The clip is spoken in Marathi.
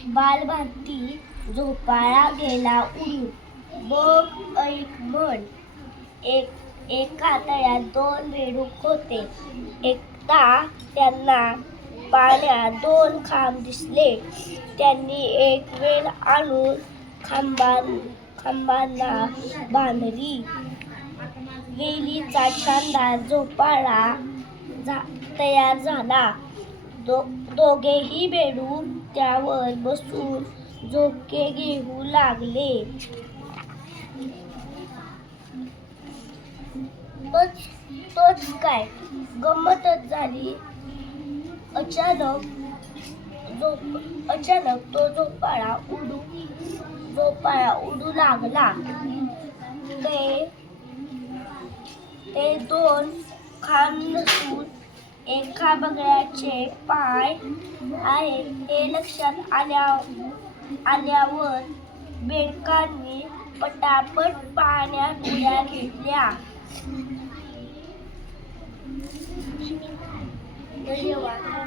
बालभांती झोपाळा गेला उडून बघ ऐक म्हण. एक एका तळ्यात दोन बेडूक होते. एकदा त्यांना पाण्यात दोन खांब दिसले. त्यांनी एक वेळ आणून खांबां खांबांना बांधली. वेलीचा शानदार झोपाळा झा तयार झाला. दो दोघेही बेडून त्यावर बसून झोके घेऊ लागले. तोच तोच काय? गंमतच झाली. अचानक झोप अचानक तो झोपाळा उडू झोपाळा उडू लागला. ते ते दोन खांब नसून एका बगळ्याचे पाय आहे. हे लक्षात आल्या आल्यावर बेडकांनी पटापट पाण्यात उड्या घेतल्या. धन्यवाद.